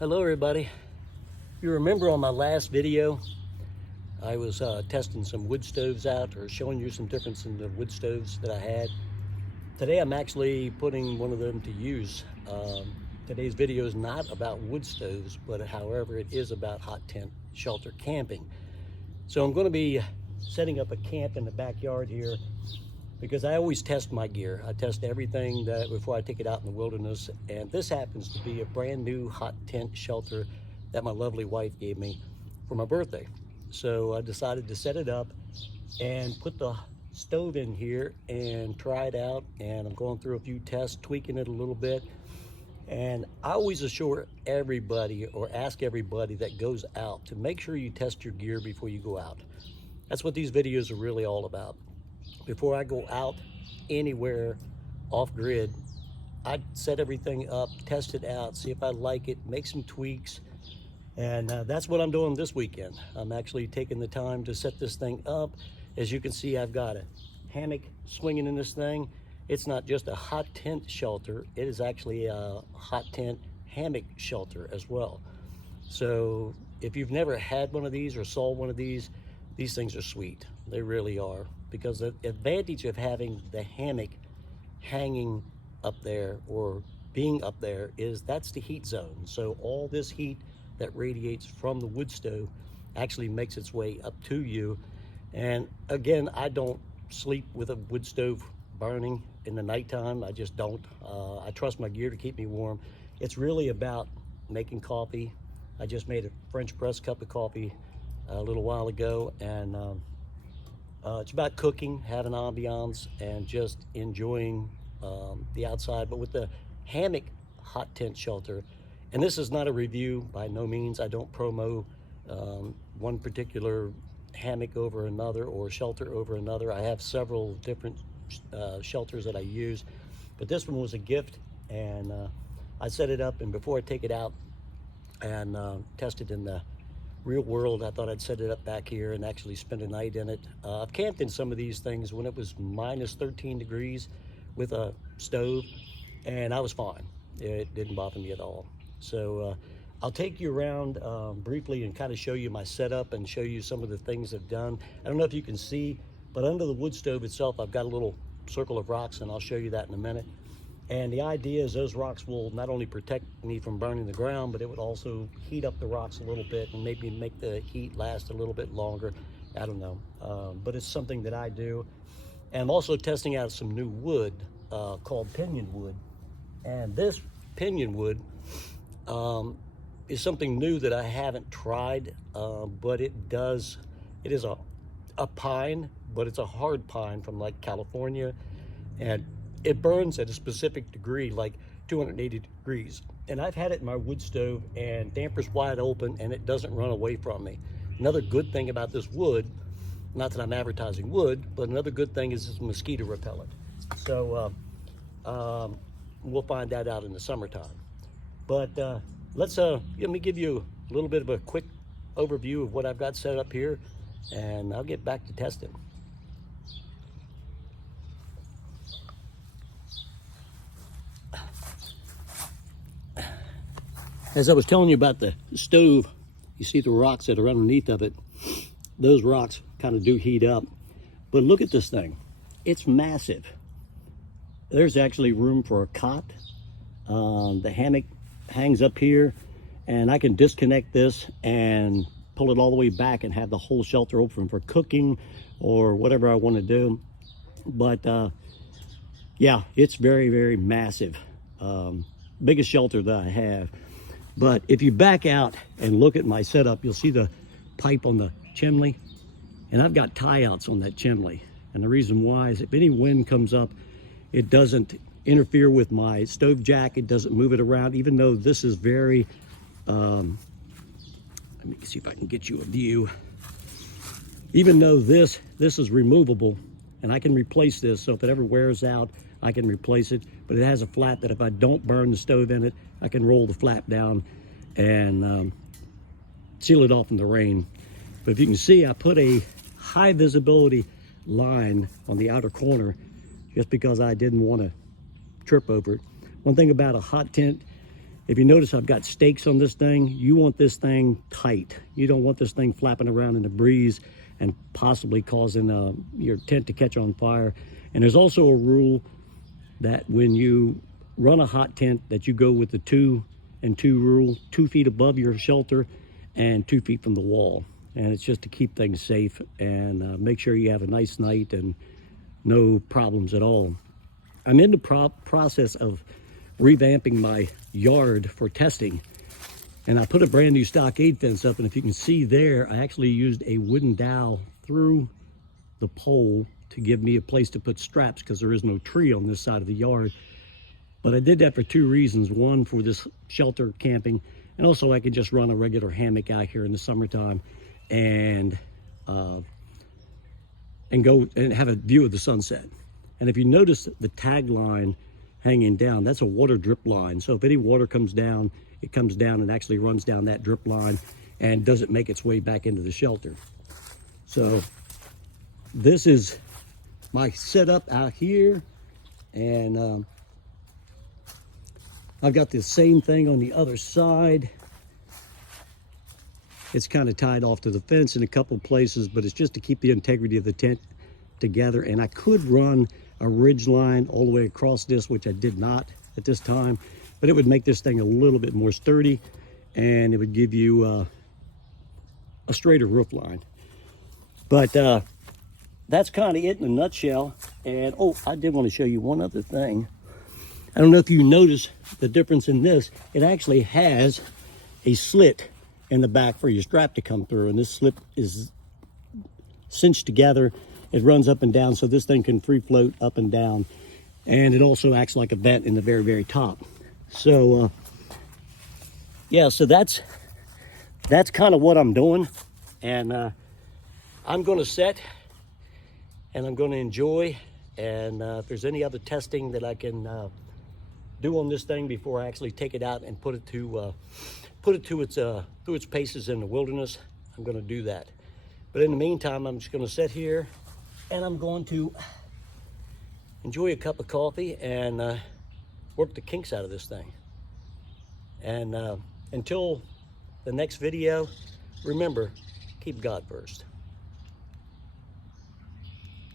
Hello everybody. You remember on my last video I was testing some wood stoves out, or showing you some difference in the wood stoves that I had. Today I'm actually putting one of them to use. Today's video is not about wood stoves, but however it is about hot tent shelter camping. So I'm going to be setting up a camp in the backyard here because I always test my gear. I test everything that before I take it out in the wilderness, and this happens to be a brand new hot tent shelter that my lovely wife gave me for my birthday. So I decided to set it up and put the stove in here and try it out, and I'm going through a few tests, tweaking it a little bit. And I always assure everybody, or ask everybody that goes out, to make sure you test your gear before you go out. That's what these videos are really all about. Before I go out anywhere off grid, I set everything up, test it out, see if I like it, make some tweaks. And that's what I'm doing this weekend. I'm actually taking the time to set this thing up. As you can see, I've got a hammock swinging in this thing. It's not just a hot tent shelter, it is actually a hot tent hammock shelter as well. So if you've never had one of these or saw one of these things are sweet. They really are. Because the advantage of having the hammock hanging up there or being up there is that's the heat zone. So all this heat that radiates from the wood stove actually makes its way up to you. And again, I don't sleep with a wood stove burning in the nighttime. I just don't. I trust my gear to keep me warm. It's really about making coffee. I just made a French press cup of coffee a little while ago, and it's about cooking, having ambiance, and just enjoying the outside. But with the hammock hot tent shelter, and this is not a review by no means. I don't promo one particular hammock over another or shelter over another. I have several different shelters that I use, but this one was a gift, and I set it up, and before I take it out and test it in the real world, I thought I'd set it up back here and actually spend a night in it. I've camped in some of these things when it was minus 13 degrees with a stove, and I was fine. It didn't bother me at all. So I'll take you around briefly and kind of show you my setup and show you some of the things I've done. I don't know if you can see, but under the wood stove itself, I've got a little circle of rocks, and I'll show you that in a minute. And the idea is those rocks will not only protect me from burning the ground, but it would also heat up the rocks a little bit and maybe make the heat last a little bit longer. I don't know, but it's something that I do. And I'm also testing out some new wood called pinion wood. And this pinion wood is something new that I haven't tried, but it is a pine, but it's a hard pine from like California, and it burns at a specific degree, like 280 degrees. And I've had it in my wood stove, and damper's wide open, and it doesn't run away from me. Another good thing about this wood, not that I'm advertising wood, but another good thing is it's mosquito repellent. So we'll find that out in the summertime. But let me give you a little bit of a quick overview of what I've got set up here, and I'll get back to testing. As I was telling you about the stove, you see the rocks that are underneath of it. Those rocks kind of do heat up. But look at this thing. It's massive. There's actually room for a cot. The hammock hangs up here, and I can disconnect this and pull it all the way back and have the whole shelter open for cooking or whatever I want to do. But yeah, it's very, very massive. Biggest shelter that I have. But if you back out and look at my setup, you'll see the pipe on the chimney, and I've got tie outs on that chimney. And the reason why is if any wind comes up, it doesn't interfere with my stove jack. It doesn't move it around, even though this is very, let me see if I can get you a view. Even though this is removable, and I can replace this, so if it ever wears out, I can replace it, but it has a flat that if I don't burn the stove in it, I can roll the flap down and seal it off in the rain. But if you can see, I put a high visibility line on the outer corner just because I didn't want to trip over it. One thing about a hot tent If you notice, I've got stakes on this thing. You want this thing tight. You don't want this thing flapping around in the breeze and possibly causing your tent to catch on fire. And there's also a rule that when you run a hot tent, that you go with the 2 and 2 rule, 2 feet above your shelter and 2 feet from the wall. And it's just to keep things safe and make sure you have a nice night and no problems at all. I'm in the process of revamping my yard for testing. And I put a brand new stockade fence up, and if you can see there, I actually used a wooden dowel through the pole to give me a place to put straps because there is no tree on this side of the yard. But I did that for 2 reasons. One, for this shelter camping, and also I could just run a regular hammock out here in the summertime and go and have a view of the sunset. And if you notice the tagline hanging down, that's a water drip line. So if any water comes down, it comes down and actually runs down that drip line and doesn't make its way back into the shelter. So this is my setup out here, and I've got the same thing on the other side. It's kind of tied off to the fence in a couple places, but it's just to keep the integrity of the tent together. And I could run a ridge line all the way across this, which I did not at this time, but it would make this thing a little bit more sturdy, and it would give you a straighter roof line. But that's kind of it in a nutshell. And oh, I did want to show you one other thing. I don't know if you notice the difference in this. It actually has a slit in the back for your strap to come through, and this slit is cinched together. It runs up and down, so this thing can free float up and down, and it also acts like a vent in the very, very top. So yeah, so that's kind of what I'm doing, and I'm going to set and I'm going to enjoy. And if there's any other testing that I can do on this thing before I actually take it out and put it to through its paces in the wilderness, I'm going to do that. But in the meantime, I'm just going to sit here and I'm going to enjoy a cup of coffee and work the kinks out of this thing. And until the next video, remember, keep God first.